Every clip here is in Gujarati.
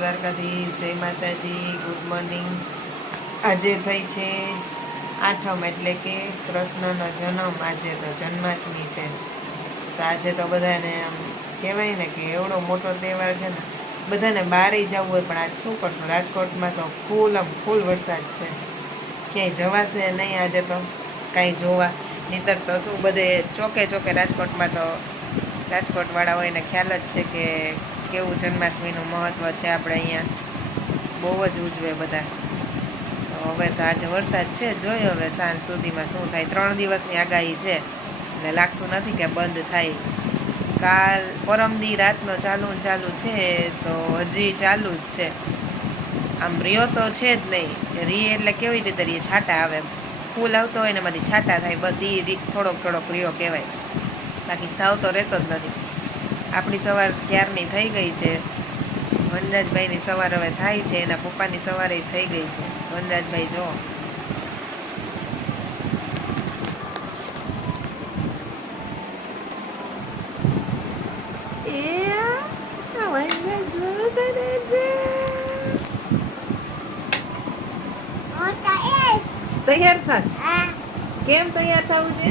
દ્વારકાધીશ, જય માતાજી, ગુડ મોર્નિંગ। આજે થઈ છે આઠમ એટલે કે કૃષ્ણનો જન્મ। આજે તો જન્માષ્ટમી છે, તો આજે તો બધાને આમ કહેવાય ને કે એવડો મોટો તહેવાર છે ને, બધાને બહાર જવું હોય, પણ આજ શું કરશું, રાજકોટમાં તો ફૂલ વરસાદ છે, ક્યાંય જવાશે નહીં આજે તો કાંઈ જોવા। નહીંતર તો શું બધે ચોકે રાજકોટમાં તો રાજકોટવાળા હોય ને ખ્યાલ જ છે કે કેવું જન્માષ્ટમીનું મહત્ત્વ છે। આપણે અહીંયા બહુ જ ઉજવે બધા। તો હવે તો આજે વરસાદ છે, જોયો હવે સાંજ સુધીમાં શું થાય। 3 દિવસની આગાહી છે એટલે લાગતું નથી કે બંધ થાય। કાલ પરમદી રાતનો ચાલુ છે, તો હજી ચાલુ જ છે। આમ રિયો તો છે જ નહીં, રી એટલે કેવી રીતે રીએ, છાંટા આવે, ફૂલ આવતો હોય ને એમાંથી છાંટા થાય, બસ એ થોડોક રિયો કહેવાય, બાકી સાવ તો રહેતો જ નથી। આપણી સવાર ક્યારની થઈ ગઈ છે, વનરાજભાઈની સવાર હવે થાય છે, એના પપ્પાની સવારે થઈ ગઈ છે। વનરાજભાઈ જો તૈયાર થાસ? કેમ તૈયાર થવું છે?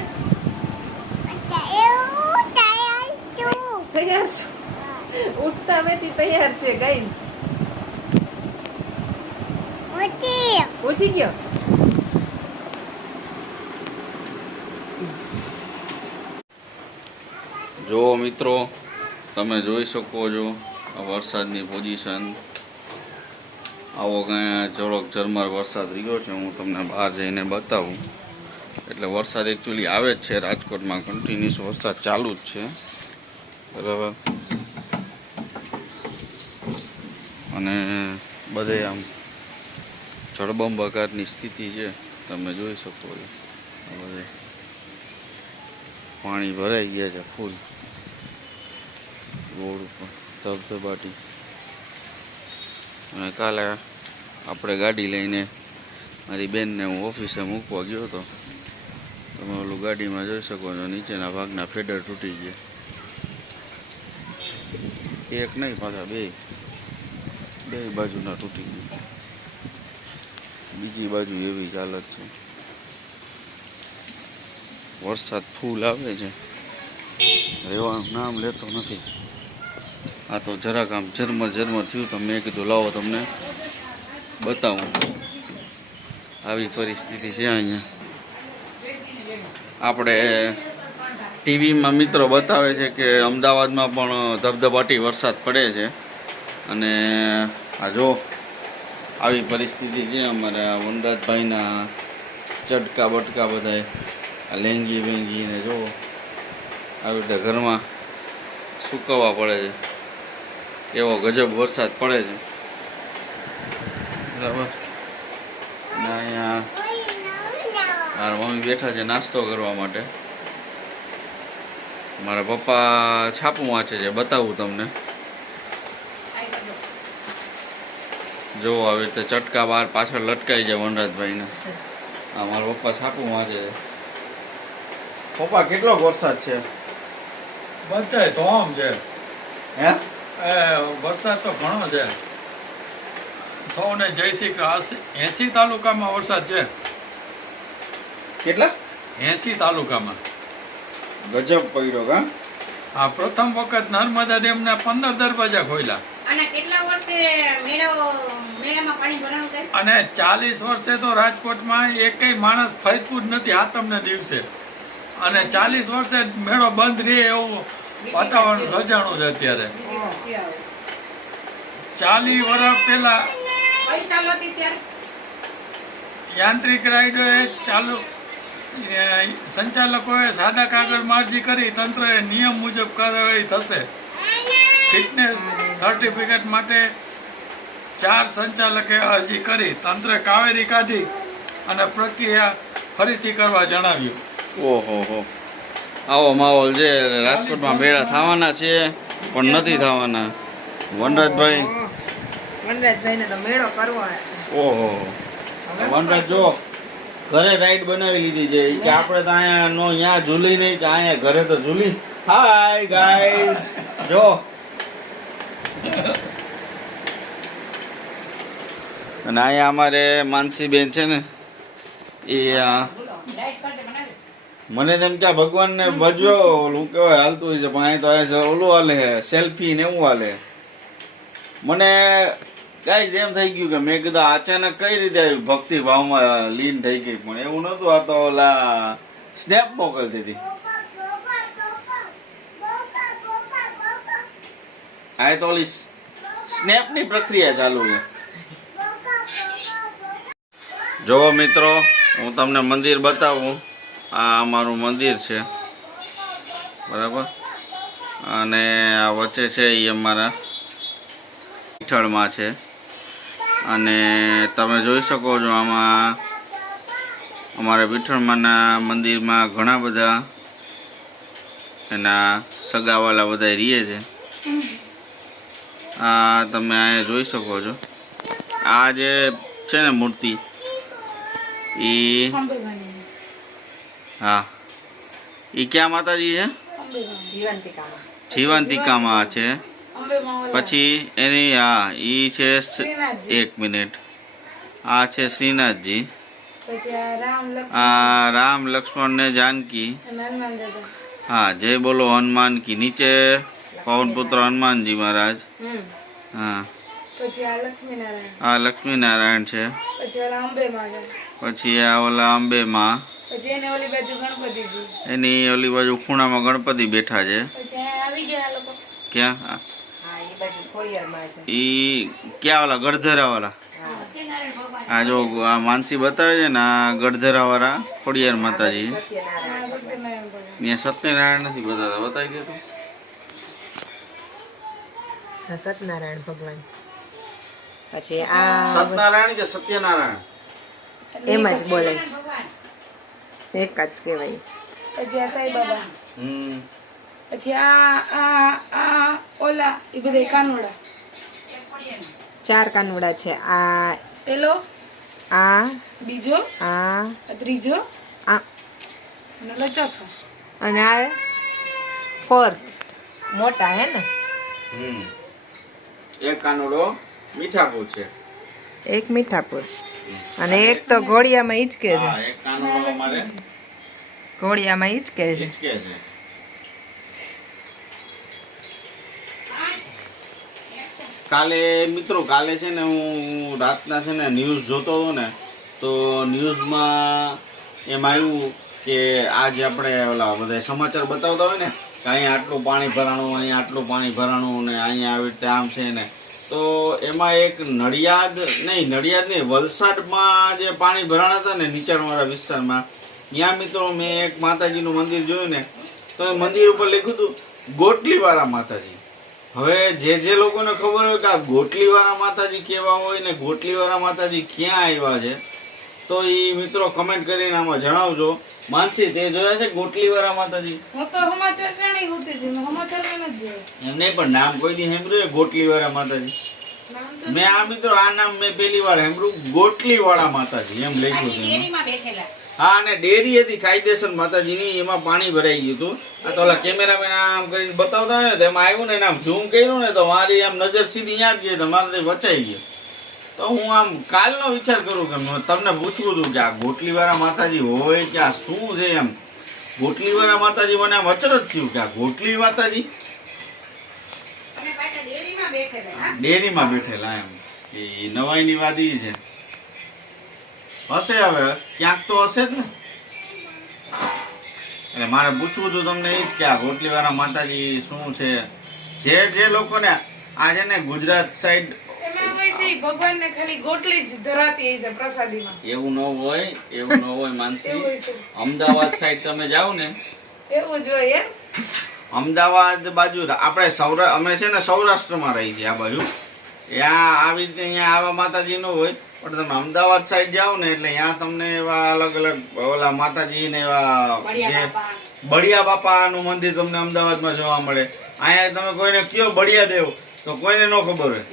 તૈયાર છો? ઉઠતા વેતી તૈયાર છે ગાઈસ। ઉઠી ગયો? જો મિત્રો, તમે જોઈ શકો છો આ વરસાદની પોઝિશન। આવો કાંઈ ઝડક ઝરમર વરસાદ રહ્યો છે, હું તમને બહાર જઈને બતાવું। એટલે વરસાદ એકચ્યુઅલી આવે જ છે રાજકોટમાં, કન્ટિન્યુઅસ વરસાદ ચાલુ જ છે, બરાબર। અને બધે આમ જળબંબાકારની સ્થિતિ છે, તમે જોઈ શકો છો। બધે પાણી ભરાઈ ગયા છે ફૂલ રોડ ઉપર ધબધબાટી। અને કાલે આપણે ગાડી લઈને મારી બેનને હું ઓફિસે મૂકવા ગયો હતો, તમે ઓલું ગાડીમાં જોઈ શકો છો, નીચેના ભાગના ફેડર તૂટી ગયા, એક નહીં પાછા બે બાજુના તૂટી ગયા, બીજી બાજુ એવી હાલત છે। વરસાદ ફૂલ આવે છે, રહેવાનું નામ લેતો નથી। આ તો જરાક આમ ઝરમર થયું, તો મેં કીધું લાવો તમને બતાવું। આવી પરિસ્થિતિ છે અહીંયા। આપણે ટીવીમાં મિત્રો બતાવે છે કે અમદાવાદમાં પણ ધબધબાટી વરસાદ પડે છે, અને આ જો આવી પરિસ્થિતિ છે અમારે આ વનરાજભાઈના ચટકા બટકા બધાય આ લેંગી વેંગીને જો આવી રીતે ઘરમાં સૂકવવા પડે છે, એવો ગજબ વરસાદ પડે છે, બરાબર। ને અહીંયા મારા મમ્મી બેઠા છે નાસ્તો કરવા માટે, મારા પપ્પા છાપું વાંચે છે, બતાવું તમને। જો આવી રીતે ચટકા બહાર પાછળ લટકાઈ જાય વનરાજભાઈને। આ મારા પપ્પા છાપું વાંચે છે। પપ્પા કેટલો વરસાદ છે? બધાય ધોમ છે, હે? વરસાદ તો ઘણો છે। સૌને જય શ્રી કૃષ્ણ। 80 તાલુકામાં વરસાદ છે। કેટલા? 80 તાલુકામાં ગજબ પડ્યો કા? આ પ્રથમ વખત નર્મદા ડેમના 15 દરવાજા ખોલ્યા, અને કેટલા વર્ષે મેળામાં પાણી ભરાણું થાય? અને 40 વર્ષે તો રાજકોટમાં એકેય માણસ ફરતું જ નથી આતમના દિવસે, અને 40 વર્ષે મેળો બંધ રહે એવું વાતાવરણ સજાણું છે અત્યારે। 40 વર્ષ પહેલા યાંત્રિક રાઇડોએ સંચાલકોએ સાદા કાગળ મારજી કરી તંત્રએ નિયમ મુજબ કાર્યવાહી થશે। ફિટનેસ સર્ટિફિકેટ માટે 4 સંચાલકે અરજી કરી, તંત્રે કાવેરી કાઢી અને પ્રક્રિયા ફરીથી કરવા જણાવ્યું। ઓહો, આવો માહોલ છે રાજકોટમાં। મેળા થવાના છે પણ નથી થવાના। વનરાજભાઈને તો મેળો કરવો। ઓહો, વનરાજ જો ઘરે રાઈડ બનાવી લીધી છે કે આપણે તો અહીંયા નો અહીંયા ઝૂલી નહીં, કે અહીંયા ઘરે તો ઝૂલી। હાય ગાઈસ, જો અને અહીંયા અમારે માનસીબેન છે ને એ મને તેમ ત્યાં ભગવાનને ભજવો ઓલું કહેવાય હાલતું હોય છે, પણ અહીં તો અહીંયા ઓલું હાલે સેલ્ફી ને એવું હાલે. મને કાંઈ એમ થઈ ગયું કે મેં કીધું અચાનક કઈ રીતે આવી ભક્તિ ભાવમાં લીન થઈ ગઈ, પણ એવું નહોતું. આ તો ઓલા સ્નેપ મોકલતી હતી. આ તો ઓલી સ્નેપની પ્રક્રિયા ચાલુ છે. જો મિત્રો, હું તમને મંદિર બતાવું. આ અમારું મંદિર છે, બરાબર. અને આ વચ્ચે છે એ અમારા વિઠ્ઠળમાં છે. અને તમે જોઈ શકો છો આમાં અમારા વિઠ્ઠળમાંના મંદિરમાં ઘણા બધા એના સગાવાલા બધા રહીએ છે. આ તમે અહીંયા જોઈ શકો છો. આ જે છે ને મૂર્તિ એ હા એ ક્યાં માતાજી છે? જીવંતિકામાં છે. પછી એની હા એ છે, એક મિનિટ, આ છે શ્રીનાથજી. આ રામ લક્ષ્મણ ને જાનકી. હા, જય બોલો હનુમાન કી. નીચે પવન પુત્ર હનુમાનજી મહારાજ. હા, આ લક્ષ્મી નારાયણ છે. પછી આ ઓલા અંબે માં. એની ઓલી બાજુ ખૂણામાં ગણપતિ બેઠા છે. ક્યાં? ઈ ક્યાં ઓલા ગઢધરા વાળા? આ જો આ માનસી બતાવે છે ને, આ ગઢધરા વાળા ખોડિયાર માતાજી. ત્યાં સત્યનારાયણ નથી બતાવતા, બતાવી દે તો. સત્યનારાયણ ભગવાન. પછી આ સત્યનારાયણ કે સત્યનારાયણ એમ જ બોલે, એક જ કહેવાય. પછી આ સાઈ બાબા. પછી આ ઓલા એ બધા કાનુડા. 4 કાનુડા છે. આ પેલો, આ બીજો, આ ત્રીજો, આ અને ચોથો, અને આ 4th મોટા હે ને. એક કાનુડો મીઠાપુર છે, એક મીઠાપુર, અને એક તો ઘોડિયામાં હિંચકે છે. હા, એક કાનુડો અમારે ઘોડિયામાં હિંચકે છે. હિંચકે છે. કાલે મિત્રો, કાલે છે ને હું રાતના છે ને ન્યૂઝ જોતો હતો ને, તો ન્યૂઝમાં એમ આવ્યું કે આજે આપણે ઓલા બધા સમાચાર બતાવતા હોય ને કે અહીંયા આટલું પાણી ભરાણું, અહીંયા આટલું પાણી ભરાણું ને અહીંયા આવી રીતે આમ છે ને, તો એમાં એક નડિયાદ નહીં, વલસાડમાં જે પાણી ભરાણા હતા ને નીચાણવાળા વિસ્તારમાં, ત્યાં મિત્રો મેં એક માતાજીનું મંદિર જોયું ને, તો એ મંદિર ઉપર લખ્યું હતું ગોટલીવાળા માતાજી. હવે જે લોકોને ખબર હોય કે આ ગોટલીવાળા માતાજી કેવા હોય ને ગોટલીવાળા માતાજી ક્યાં આવ્યા છે, તો એ મિત્રો કમેન્ટ કરીને આમાં જણાવજો. માનસી, તે જોયા છે ગોટલીવાળા માતાજી? હું તો સમાચાર જાણી હોતી હતી, મેં સમાચાર નથી જોયા. એમ નહીં, પણ નામ કોઈ દી સાંભળ્યું ગોટલીવાળા માતાજી? મેં આ મિત્રો આ નામ મેં પહેલી વાર સાંભળ્યું, ગોટલીવાળા માતાજી એમ લખ્યું છે. હા, અને ડેરી હતી કાયદેસર માતાજીની, એમાં પાણી ભરાઈ ગયું હતું. આ તો ઓલા કેમેરામેન આમ કરીને બતાવતા હોય ને, તો એમાં આવ્યું ને આમ ઝૂમ કર્યું ને, તો મારી આમ નજર સીધી ત્યાં જ ગઈ, તો મારાથી વચાઈ ગયો. તો હું આમ કાલનો વિચાર કરું કે તમને પૂછવું હતું કે આ ગોટલીવાળા માતાજી હોય કે આ શું છે એમ. ગોટલીવાળા માતાજી મને આમ અચરજ થયું કે આ ગોટલી માતાજી ડેરીમાં બેઠેલા એમ. એ નવાઈની વાત ઈ છે. હશે, હવે ક્યાંક તો હશે જ ને. એટલે મારે પૂછવું હતું તમને એ જ કે આ ગોટલીવાળા માતાજી શું છે. જે લોકોને આ છે ને ગુજરાત સાઈડ ભગવાનને ખાલી ગોટલી જ ધરાતી છે પ્રસાદીમાં. એવું ન હોય માનસી. અમદાવાદ સાઈડ તમે જાઓ ને, એવું જ હોય. અમદાવાદ બાજુ આપણે અમે છે ને સૌરાષ્ટ્રમાં રહી છીએ આ બાજુ. ત્યાં આવી રીતે અહીંયા આવા માતાજી ન હોય, પણ તમે અમદાવાદ સાઈડ જાઓ ને એટલે ત્યાં તમને એવા અલગ અલગ ઓલા માતાજી ને એવા બળિયા બાપાનું મંદિર તમને અમદાવાદમાં જોવા મળે. અહીંયા તમે કોઈને કયો બળિયા દેવ તો કોઈને ન ખબર હોય.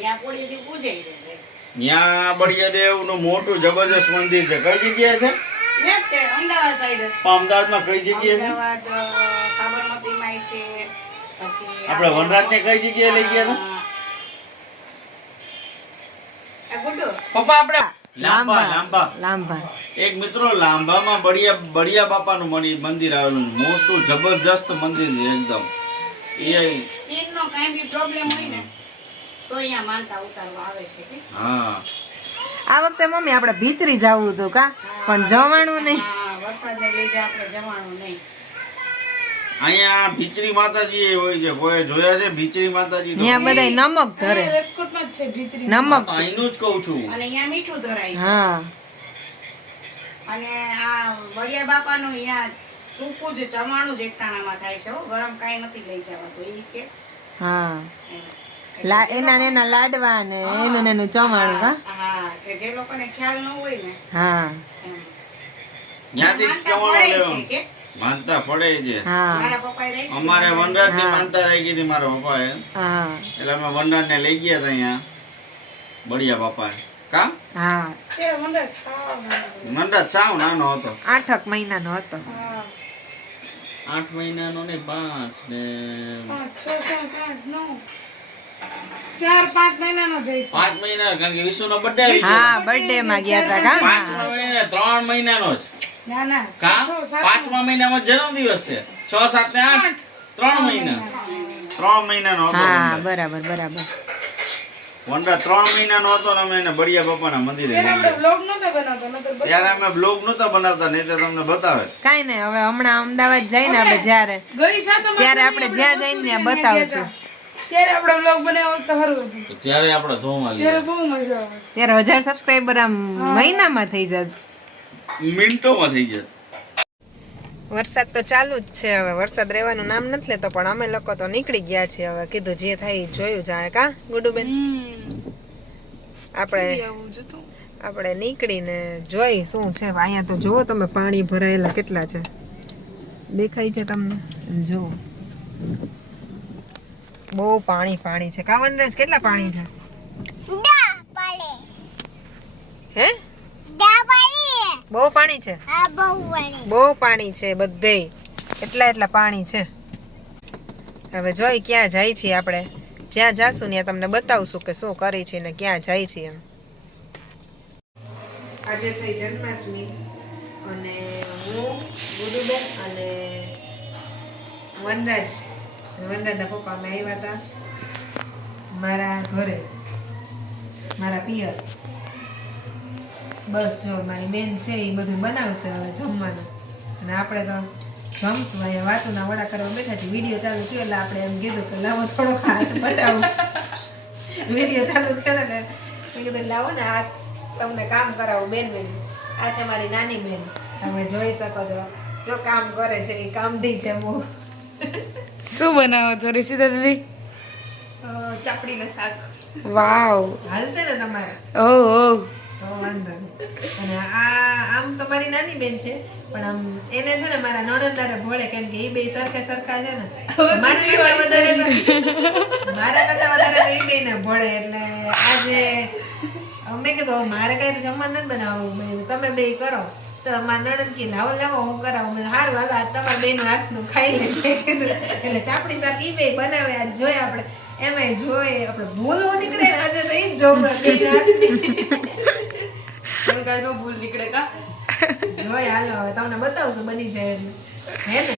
ત્યાં બળિયા દેવ નું મોટું જબરજસ્ત મંદિર છે. કઈ જગ્યાએ છે? અમદાવાદમાં કઈ જગ્યાએ છે? આપણે વનરાજ ને કઈ જગ્યાએ લઈ ગયા હતા? આ ગુડ્ડો પપ્પા આપણે લાંબા લાંબા લાંબા એક મિત્રો લાંબામાં બળિયા બાપાનું મંદિર આવેલું મોટું જબરજસ્ત મંદિર છે એકદમ સ્કિન નો કાંઈ બી પ્રોબ્લેમ હોય ને તો અહીંયા માનતા ઉતારવા આવે છે કે હા આ વખતે મમ્મી આપણે ભીચરી જવું હતું કા પણ જવાનું નહીં હા વરસાદને લીધે આપણે જવાનું નહીં અહીંયા ભીચરી માતાજી હોય છે કોઈ જોયા છે ભીચરી માતાજી તો? ત્યાં બધા નમક ધરે રાજકોટમાં જ છે ભીચરી નમક તો અહીંનું જ કહું છું અને અહીંયા મીઠું ધરાય છે હા અને આ વડિયા બાપાનું અહીંયા સૂકું જ ચવાણું જ એકટાણામાં થાય છે હો. ગરમ કાંઈ નથી લઈ જવાતું ઈ કે હા એના લાડવા ને એનું એનું ચવાણું કા હા કે જે લોકોને ખ્યાલ ન હોય ને હા એમ. ત્યાંથી જ માનતા ચવાણું પડે લેવાનું. છે કે માનતા પડે છે હા મારા પપ્પાએ રાખી અમારે વનરાજની માનતા રાખી હતી મારા પપ્પાએ હા એટલે અમે વનરાજને લઈ ગયા હતા અહીંયા બળિયા બાપાએ કા હા ત્યારે મંડળ સાવ વનરાજ સાવ નાનો હતો 8 મહિનાનો હતો 8 મહિનાનો ને 5 ને 6 7 8 9 4-5 મહિનાનો જઈશ 5 મહિના કારણ કે વિશુનો બર્થડે આવી છે હા બર્થડે માં ગયા હતા કા 5 મહિના 3 મહિનાનો જ ના ના કા 5મા મહિનામાં જન્મદિવસ છે 6 7 ને 8 3 મહિના 3 મહિનાનો હતો હા વનરાજ. બરાબર બરાબર વનરાજ 3 મહિનાનો હતો ને અમે એને બળિયા બાપાના મંદિરે લઈ આપણે ગયા. બ્લોગ નતો બનાવતો નતર ત્યારે અમે બ્લોગ નહોતા બનાવતા નહીં તો તમને બતાવે કાઈ નહીં હવે હમણાં અમદાવાદ જઈને આપણે જ્યારે ગઈ સાતમ ત્યારે આપણે જ્યાં જઈને ત્યાં બતાવશું ત્યારે આપણે બ્લોગ બનાવ્યો તો સારું હતું તો ત્યારે આપણે ધોમાં ત્યારે ગયા બહુ મજા આવે ત્યારે 1000 સબસ્ક્રાઇબર આમ મહિનામાં થઈ જાય મિનિટોમાં થઈ જાય વરસાદ તો ચાલુ જ છે હવે વરસાદ રહેવાનું નામ નથી લેતો પણ અમે લોકો તો નીકળી ગયા છીએ હવે કીધું જે થાય ઈ જોયું જાય કા ગુડુબેન આપણે નીકળીને જોઈ શું છે અહીંયા તો જુઓ તમે પાણી ભરાયેલા કેટલા છે દેખાય છે તમને જુઓ બહુ પાણી છે કાવનરાજ કેટલા પાણી છે હે બહુ પાણી છે બહુ પાણી છે બધે એટલા પાણી છે હવે જોઈ ક્યાં જાય છીએ આપણે જ્યાં જાશું ત્યાં તમને બતાવશું કે શું કરી છે ને ક્યાં જાય છીએ એમ આજે થઈ જન્માષ્ટમી અને હું ગુડુબેન અને વનરાજના પપ્પા અમે આવ્યા હતા મારા ઘરે મારા પિયર બસ જો મારી બેન છે એ બધું બનાવશે હવે જમવાનું અને આપણે તો જમશું અહીંયા વાતુના વડા કરવા બેઠા છે વિડીયો ચાલુ થયો એટલે આપણે એમ કીધું કે લાવો થોડોક હાથ બતાવો વિડીયો ચાલુ થયો ને મેં કીધું લાવો ને હાથ તમને કામ કરાવું બેન આ છે મારી નાની બેન તમે જોઈ શકો છો જો કામ કરે છે એ કામથી છે બહુ શું બનાવો છો રિષિતા દીદી ચાપડીનું શાક વાવ હાલશે ને તમારે ઓહ તો વાંધો નહીં. અને આ આમ તો મારી નાની બેન છે પણ આમ એને છે ને મારા નણંદારે ભોળે કેમ કે એ બે સરખા છે ને મારા કરતા વધારે તો એ બે ને ભોળે એટલે આજે મેં કીધું મારે કઈ જમવાનું નથી બનાવવું તમે બે કરો તો મારા નણંદ કે લાવો હું કરાવું મેં હારું હાલો આજ તમારા બે નું હાથનું ખાઈ લે મેં કીધું એટલે ચાપડી શાક એ બે બનાવે આજ જોઈએ આપણે એમાં જોઈએ આપણે ભૂલો નીકળે ને આજે તો એ જ જોવું ભૂલ નીકળે કા જોઈ હાલો હવે તમને બતાવશું બની જાય હે ને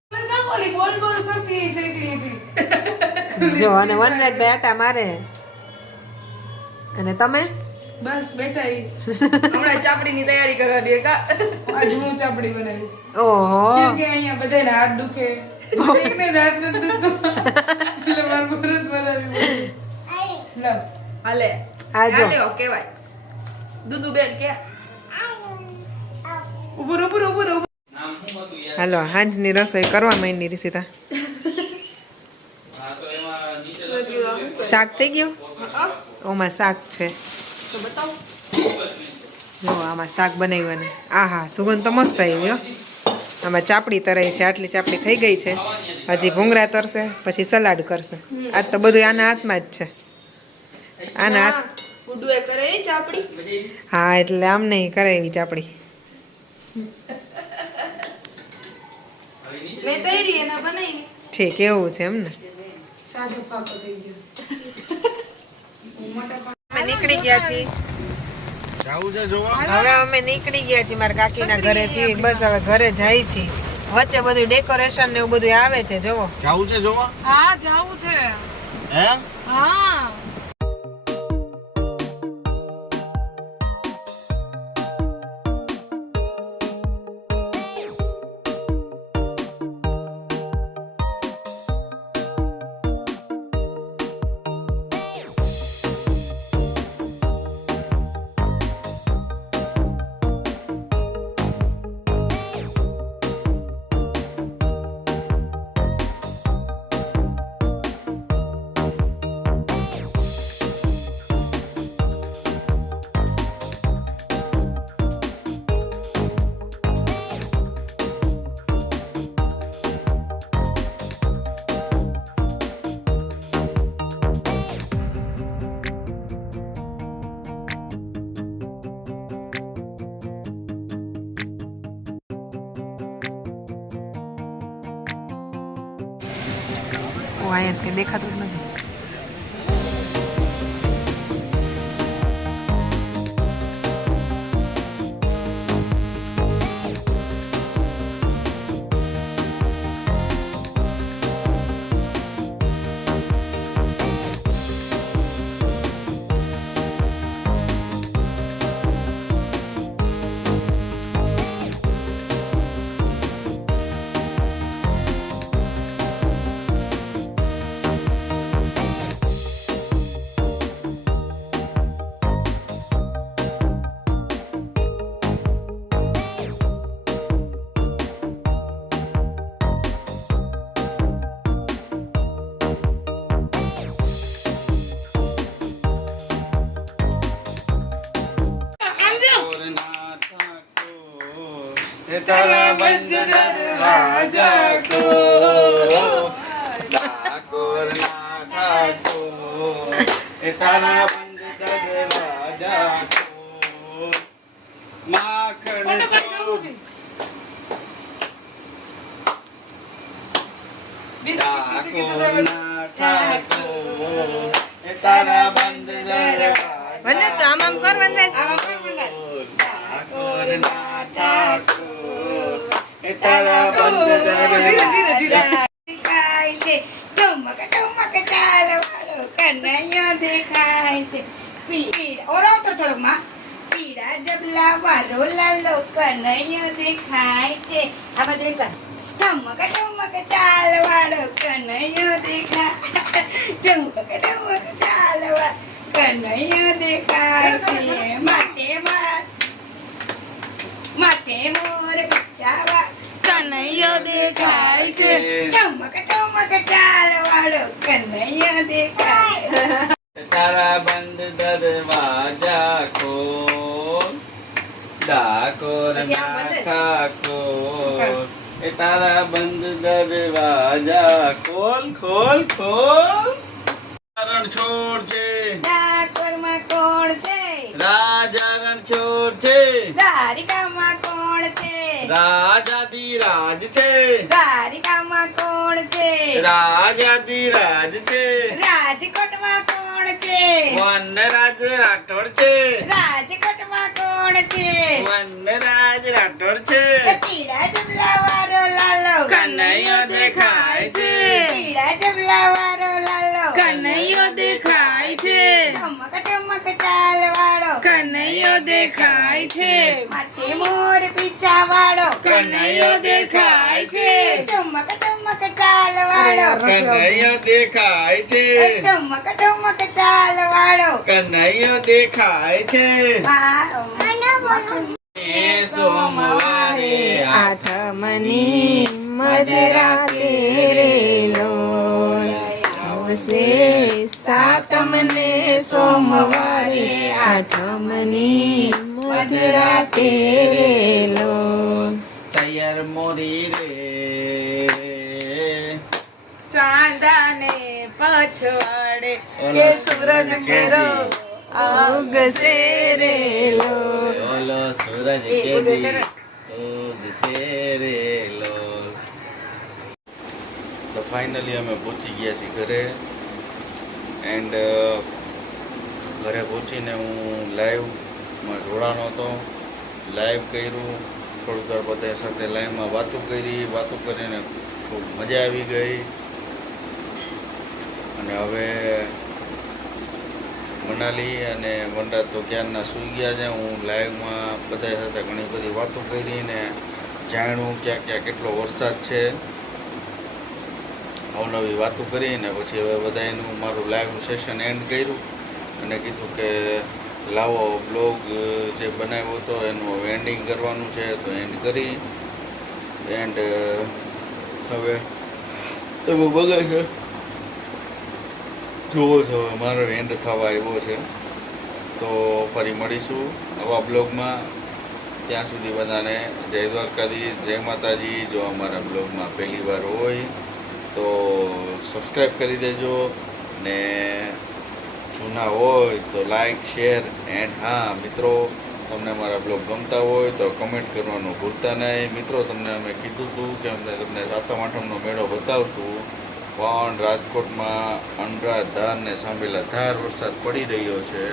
જો અને વનરાજ બે આટા મારે અને તમે બસ બેઠા હમણાં ચાપડીની તૈયારી કરવાની કા આજ હું ચાપડી બનાવીશ ઓહો કેમ કે અહીંયા બધાને હાથ દુખે એકને જ હાથ નથી દુખતો એટલે મારું ભરત બનાવી લો હાલે આ જો કેવાય દુદુ બેન કે ઉપર હાલો હાંજની રસોઈ કરવા માંડી રીસિતા શાક થઈ ગયું ઓમાં શાક છે જો આમાં શાક બનાવ્યું ને આહા સુગંધ તો મસ્ત આવી હો આમાં ચાપડી તરાઈ છે આટલી ચાપડી થઈ ગઈ છે હજી ભૂંગળા તરશે પછી સલાડ કરશે આજ તો બધું આના હાથમાં જ છે આના હાથ હા એટલે આમ નહીં કરે એવી ચાપડી ઠીક એવું છે એમ ને અમે નીકળી ગયા છીએ જાવું છે જોવા? હવે અમે નીકળી ગયા છીએ મારા કાકીના ઘરેથી. બસ હવે ઘરે જઈ છીએ. વચ્ચે બધું ડેકોરેશન ને એવું બધું આવે છે. જોવો, જાવું છે જોવા? હા જાવું છે. હે? હા અહીંયા કઈ દેખાતું જ નથી. તારા બંધ દરવાજા કો ઠાકોર ના ઠાકોર એ તારા બંધ દરવાજા કો માખણ ચોર ઠાકોર ના ઠાકોર એ તારા બંધ દરવાજા મને તો આમ કરવાનું ઠાકોર ના ઠાકોર એ તારા બંધ દરવાજા દેખાય છે ટમક ટમક ચાલવાળો કનૈયો દેખાય છે પીડા ઓરો તો થોડોક માં પીડા જબલા વાળો લાલો કનૈયો દેખાય છે આ બાજુ એક વાર ટમક ટમક ચાલવાળો કનૈયો દેખાય ટમક ટમક ચાલવા કનૈયો દેખાય છે માથે મોર બચાવા કનૈયો દેખાય છે ટમક ટમક ચાલવાળો કનૈયો દેખાય તારા બંધ દરવાજા ખોલ ડાકોર ના ઠાકોર એ તારા બંધ દરવાજા ખોલ ખોલ ખોલ રણ છોડ છે ડાકોરમાં કોણ છે રાજા રણ છોડ છે દ્વારિકામાં કોણ છે રાજાધિરાજ છે દ્વારિકામાં કોણ છે રાજાધિરાજ છે રાજકોટમાં કોણ છે વનરાજ રાઠોડ છે રાજકોટમાં કોણ છે વનરાજ રાઠોડ છે પીળા જબલા વાળો લાલો કનૈયો દેખાય છે પીળા જબલા વાળો લાલો કનૈયો દેખાય છે ટમક ટમક ચાલવાળો કનૈયો દેખાય છે માથે મોર પીછા વાળો કનૈયો દેખાય છે ટમક ટમક ચાલવાળો કનૈયો દેખાય છે ટમક ટમક ચાલવાળો કનૈયો દેખાય છે એ સોમવારે આઠમની મધરાતે રેલો આવશે સાતમને સોમવારે આઠમની મધરાતે રેલો સૈયર મોરી રે ચાંદાને પછવાડે કે સૂરજ કેરો ઉગશે રેલો ઓલો સૂરજ કેદી ઉગશે રેલો. તો ફાઇનલી અમે પહોંચી ગયા છીએ ઘરે એન્ડ ઘરે પહોંચીને હું લાઈવ બ્લોગમાં જોડાનો હતો. લાઈવ કર્યું, થોડીક વાર બધા સાથે લાઈવમાં વાતો કરીને ખૂબ મજા આવી ગઈ. અને હવે મનાલી અને વનરાજ તો ક્યારના સૂઈ ગયા છે. હું લાઈવમાં બધા સાથે ઘણી બધી વાતો કરીને જાણ્યું ક્યાં ક્યાં કેટલો વરસાદ છે, અવનવી વાતો કરીને પછી હવે બધાનું મારું લાઈવ સેશન એન્ડ કર્યું અને કીધું કે લાવો બ્લોગ જે બનાવ્યો હતો એનું હવે એન્ડિંગ કરવાનું છે. તો એન્ડ કરી એન્ડ હવે તમે બગા છે જુઓ છો મારો એન્ડ થવા આવ્યો છે. તો ફરી મળીશું નવા બ્લોગમાં. ત્યાં સુધી બધાને જય દ્વારકાધીશ, જય માતાજી. જો અમારા બ્લોગમાં પહેલી વાર હોય તો સબસ્ક્રાઈબ કરી દેજો ને જૂના હોય તો લાઈક શેર એન્ડ હા મિત્રો, તમને અમારા બ્લોગ ગમતા હોય તો કમેન્ટ કરવાનું ભૂલતા નહીં. મિત્રો તમને અમે કીધું હતું કે અમને તમને સાતમ આઠમનો મેળો બતાવશું, પણ રાજકોટમાં અનરાધાર ને સાંભળેલાધાર વરસાદ પડી રહ્યો છે.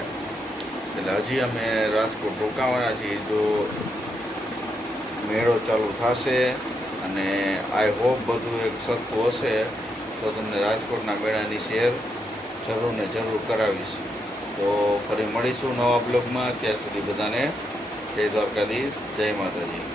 એટલે હજી અમે રાજકોટ રોકાવાના છીએ. જો મેળો ચાલુ થશે અને આઈ હોપ બધું એક સરખું હશે તો તમને રાજકોટના મેળાની શેર જરૂર ને જરૂર કરાવીશ. તો ફરી મળીશું નવા બ્લોગમાં. ત્યાં સુધી બધાને જય દ્વારકાધીશ, જય માતાજી.